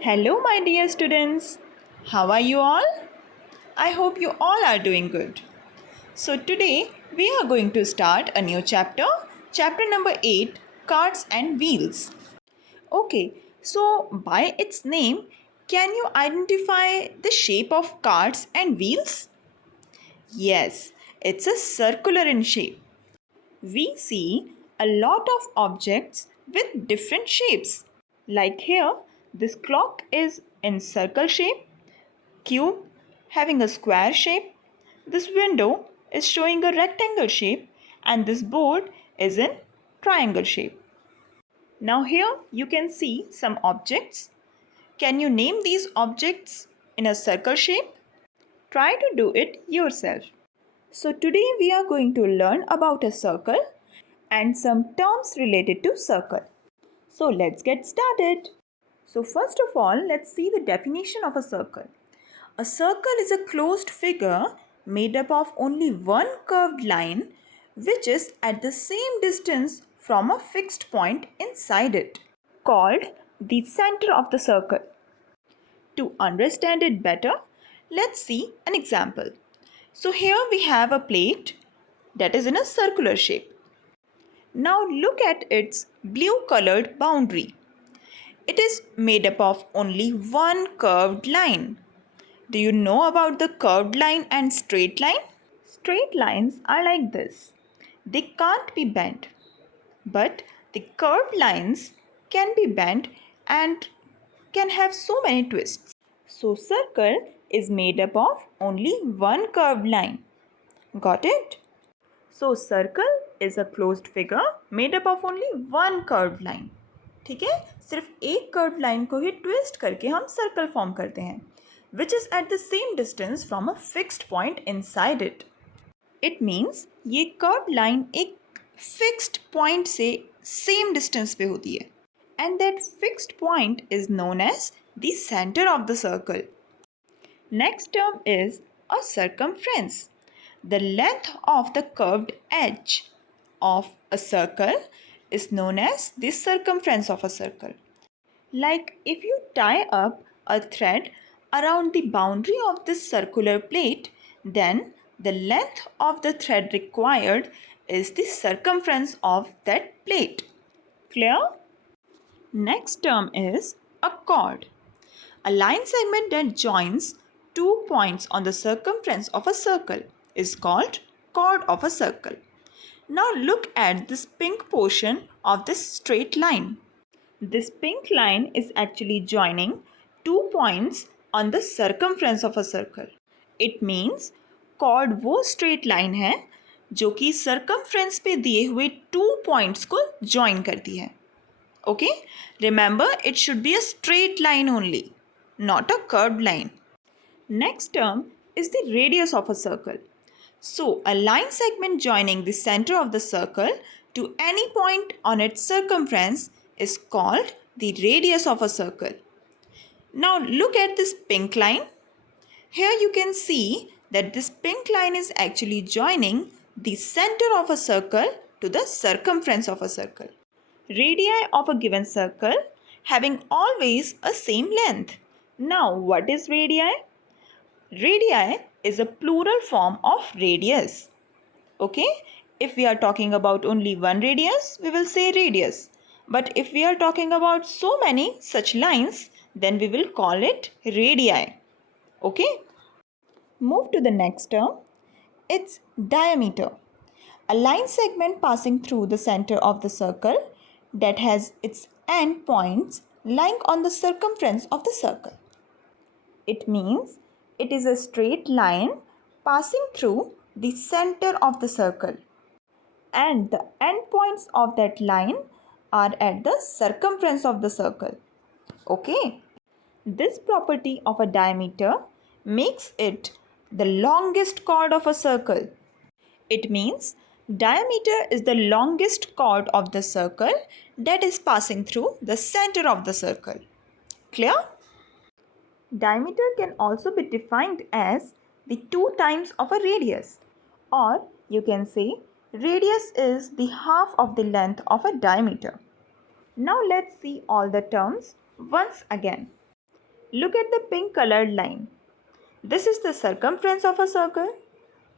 Hello, my dear students. How are you all? I hope you all are doing good. So, today we are going to start a new chapter, chapter number 8, Carts and Wheels. Okay, so by its name, can you identify the shape of carts and wheels? Yes, it's a circular in shape. We see a lot of objects with different shapes. Like here, this clock is in circle shape, cube having a square shape, this window is showing a rectangle shape, and this board is in triangle shape. Now here you can see some objects. Can you name these objects in a circle shape? Try to do it yourself. So today we are going to learn about a circle and some terms related to circle. So let's get started. So first of all, let's see the definition of a circle. A circle is a closed figure made up of only one curved line which is at the same distance from a fixed point inside it, called the center of the circle. To understand it better, let's see an example. So here we have a plate that is in a circular shape. Now look at its blue colored boundary. It is made up of only one curved line. Do you know about the curved line and straight line? Straight lines are like this. They can't be bent. But the curved lines can be bent and can have so many twists. So circle is made up of only one curved line. Got it? So circle is a closed figure made up of only one curved line. ठीक है, सिर्फ एक curve line को ही twist करके हम circle form करते हैं which is at the same distance from a fixed point inside it. It means ये कर्व लाइन एक फिक्स्ड पॉइंट से सेम डिस्टेंस पे होती है and that fixed point is known as the centre of the circle. Next term is a circumference. The length of the curved edge of a circle is known as the circumference of a circle. Like if you tie up a thread around the boundary of this circular plate, then the length of the thread required is the circumference of that plate. Clear? Next term is a chord. A line segment that joins two points on the circumference of a circle is called chord of a circle. Now look at this pink portion of this straight line. This pink line is actually joining two points on the circumference of a circle. It means chord वो straight line है जो कि circumference पे दिए हुए two points को join करती है. Okay? Remember, it should be a straight line only, not a curved line. Next term is the radius of a circle. So, a line segment joining the center of the circle to any point on its circumference is called the radius of a circle. Now, look at this pink line. Here you can see that this pink line is actually joining the center of a circle to the circumference of a circle. Radii of a given circle having always a same length. Now, what is radii? Radii is a plural form of radius. Okay? If we are talking about only one radius, we will say radius. But if we are talking about so many such lines, then we will call it radii. Okay? Move to the next term. It's diameter. A line segment passing through the center of the circle that has its end points lying on the circumference of the circle. It means it is a straight line passing through the center of the circle, and the endpoints of that line are at the circumference of the circle. Okay? This property of a diameter makes it the longest chord of a circle. It means diameter is the longest chord of the circle that is passing through the center of the circle. Clear? Diameter can also be defined as the 2 times of a radius, or you can say radius is the half of the length of a diameter. Now let's see all the terms once again. Look at the pink colored line. This is the circumference of a circle.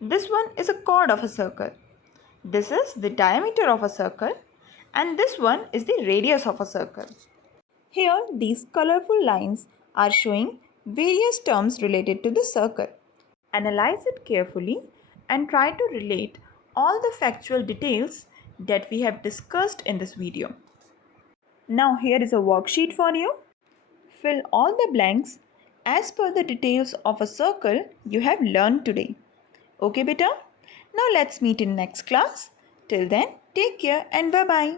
This one is a chord of a circle. This is the diameter of a circle, and this one is the radius of a circle. Here, these colorful lines are showing various terms related to the circle. Analyze it carefully and try to relate all the factual details that we have discussed in this video. Now here is a worksheet for you. Fill all the blanks as per the details of a circle you have learned today. Okay beta? Now let's meet in next class. Till then, take care and bye-bye.